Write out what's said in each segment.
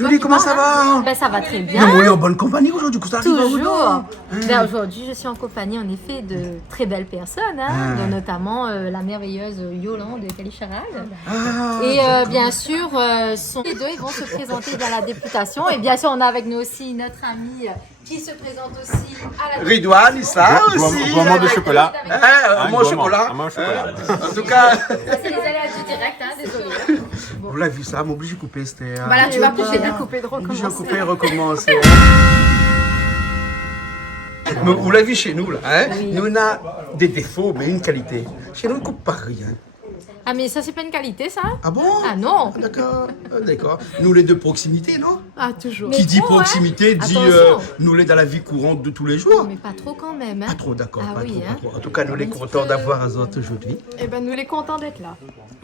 Julie, comment ça va? Ben, ça va très bien. On est en bonne compagnie aujourd'hui. Toujours. Ben, aujourd'hui, je suis en compagnie en effet de très belles personnes, hein, dont notamment la merveilleuse Yolande Calicharal. Et bien sûr, les deux ils vont se présenter dans la députation. Et bien sûr, on a avec nous aussi notre ami qui se présente aussi à la Ridouane, Issa aussi. Gourmand de chocolat. Mon chocolat. Mon chocolat. En tout cas, Ça, c'est les aléas du direct, hein, désolé. vous l'avez vu ça, m'oblige à couper. C'était. Voilà, tu vas couper, Obligé à recommencer. couper et recommencer. Mais vous l'avez vu chez nous, là. Hein? Nous, on a des défauts, mais une qualité. Chez nous, on ne coupe pas rien. Ah, mais ça, c'est pas une qualité, ça? Ah bon? Ah non. D'accord, d'accord. Nous, les de proximité, non? Ah, toujours. Qui dit proximité dit Attention. nous, les dans la vie courante de tous les jours. Mais pas trop quand même, hein? Pas trop, d'accord. Ah pas oui, trop, hein. pas trop. En tout cas, nous, les contents d'avoir Azot aujourd'hui. Eh ben, nous les contents d'être là.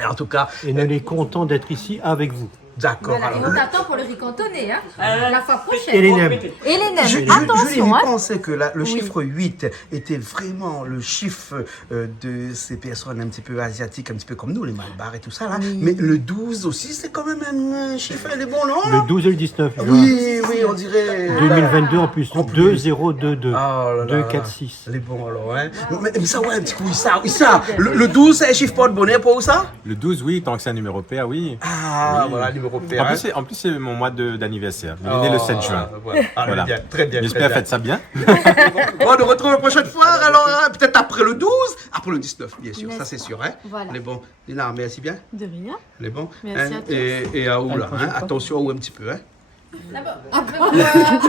Et en tout cas, Et nous sommes contents d'être ici avec vous. d'accord. Voilà, et Alors, on t'attend pour le ricantonner, hein? La fois prochaine. Et les nems. Et les nems. Julie, Attention, vous hein? pensez que le chiffre 8 était vraiment le chiffre de ces personnes un petit peu asiatiques, un petit peu comme nous, les Malbars et tout ça, là. Mais le 12 aussi, c'est quand même un chiffre, il est bon, non? Le 12 et le 19 juin. Oui, oui, on dirait... 2022 en plus. En plus. 2022. Oh là là. 246. Elle est bon alors, hein? Mais ça, ouais, un petit coup, ça. Le 12, c'est un chiffre pas de bonheur pour ça? Le 12, oui, tant que c'est un numéro pair, oui. Ah, Oui. voilà, numéro pair. En plus, c'est mon mois d'anniversaire. Il est né le 7 juin. Voilà. Bien, très bien. J'espère très faites ça bien. bien. On nous retrouve la prochaine fois, alors peut-être après le 12, après le 19, bien sûr, ça c'est sûr, hein? Voilà. Elle est bon. Lina, merci bien. De rien. Elle est bon. Merci Hein? à tous. Et à où là, hein? Attention à où un petit peu, hein? Là-bas.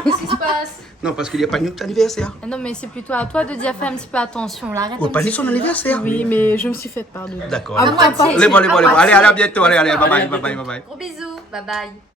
Qu'est-ce qui se passe? Non, parce qu'il n'y a pas notre anniversaire. Ah non, mais c'est plutôt à toi de dire fais un petit peu attention, là. Arrête On un va pas petit dire son peu, là. anniversaire. Oui, mais je me suis fait pardonner. D'accord. À moitié. Allez, bon, À moitié. allez, à bientôt. Allez, bye bye. Gros bisous. Bye bye.